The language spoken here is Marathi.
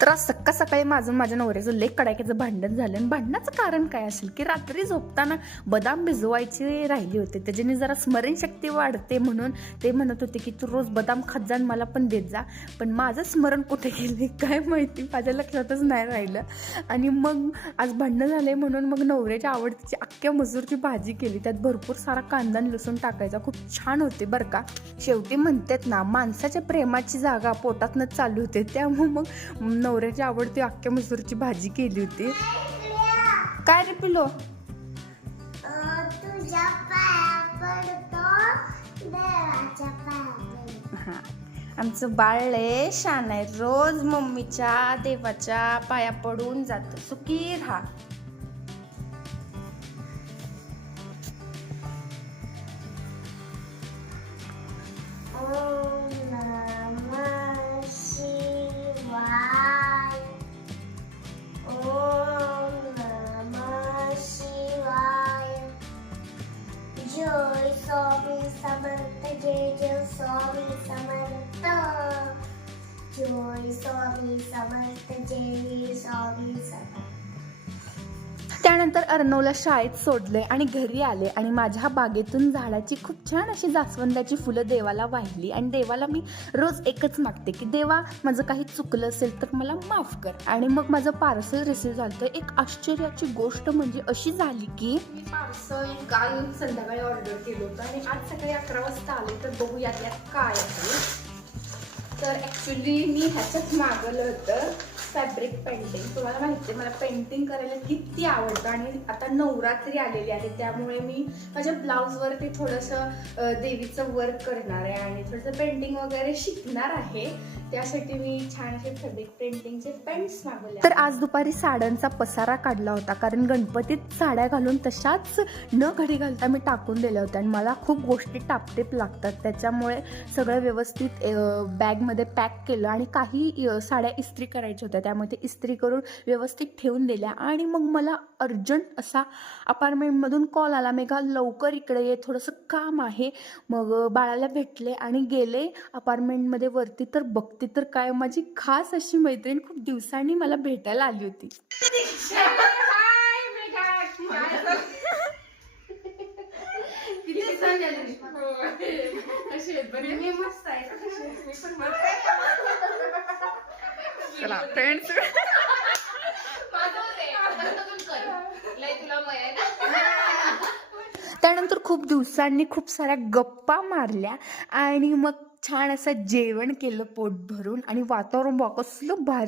तर आज सकाळ सकाळी माझं माझ्या नवऱ्याचं लेक कडाक्याचं भांडण झालं. आणि भांडणाचं कारण काय असेल की रात्री झोपताना बदाम भिजवायचे राहिले होते. त्याच्याने जरा स्मरणशक्ती वाढते म्हणून ते म्हणत होते की तू रोज बदाम खात जा मला पण देत जा. पण माझं स्मरण कुठे गेले काय माहिती माझ्या लक्षातच नाही राहिलं. आणि मग आज भांडणं झाले म्हणून मग नवऱ्याच्या आवडतीची अख्ख्या मसूरची भाजी केली. त्यात भरपूर सारा कांदा लसूण टाकायचा. खूप छान होते बरं का. शेवटी म्हणतात ना माणसाच्या प्रेमाची जागा पोटातनं चालू होते. त्यामुळे मग नवऱ्याची आवडती अख्ख्या मसूरची भाजी केली होती. काय रे पिलो हां. आमचं बाळ लय शान आहे. रोज मम्मीच्या देवाच्या पाया पडून जातं. सुखी राहा. ஜோய் சுவாமி சமர்த்த ஜெய ஜெய சுவாமி சமர்த்த ஜோய் சுவாமி சமர்த்த ஜெய ஜெய சுவாமி சமர்த்த त्यानंतर अर्णवला शाळेत सोडले आणि घरी आले आणि माझ्या बागेतून झाडाची खूप छान अशी जास्वंदाची फुलं देवाला वाहिली. आणि देवाला मी रोज एकच मागते की देवा माझं काही चुकलं असेल तर मला माफ कर. आणि मग माझं पार्सल रिसीव्ह झालं तर एक आश्चर्याची गोष्ट म्हणजे अशी झाली की मी पार्सल काल संध्याकाळी ऑर्डर केलं होतं आणि आज सकाळी अकरा वाजता आले तर बघूया त्यात काय आहे. तर ॲक्च्युली मी ह्याच्यात मागवलं होतं फॅब्रिक पेंटिंग तुम्हाला माहिती आहे मला पेंटिंग करायला किती आवडतं आणि आता नवरात्री आलेली आहे त्यामुळे मी माझ्या ब्लाऊजवरती थोडंसं देवीचं वर्क करणार आहे आणि थोडंसं पेंटिंग वगैरे शिकणार आहे. त्यासाठी मी छानसे फॅब्रिक पेंटिंगचे पेंट्स मागवले तर आज दुपारी साड्यांचा पसारा काढला होता कारण गणपतीत साड्या घालून तशाच न घडी घालता मी टाकून दिल्या होत्या. आणि मला खूप गोष्टी टापटेप लागतात. त्याच्यामुळे सगळं व्यवस्थित बॅगमध्ये पॅक केलं आणि काही साड्या इस्त्री करायच्या होत्या. त्यामुळे ते इस्त्री करून व्यवस्थित ठेवून दिल्या. आणि मग मला अर्जंट असा अपार्टमेंटमधून कॉल आला. मेघा लवकर इकडे ये. थोडंसं काम आहे. मग बाळाला भेटले आणि गेले. अपार्टमेंटमध्ये वरती तर बघते तर काय माझी खास अशी मैत्रीण खूप दिवसांनी मला भेटायला आली होती. चला फ्रेंड्स त्यानंतर खूप दिवसांनी खूप साऱ्या गप्पा मारल्या आणि मग छान असं जेवण केलं पोट भरून आणि वातावरण बघ कसलं भारी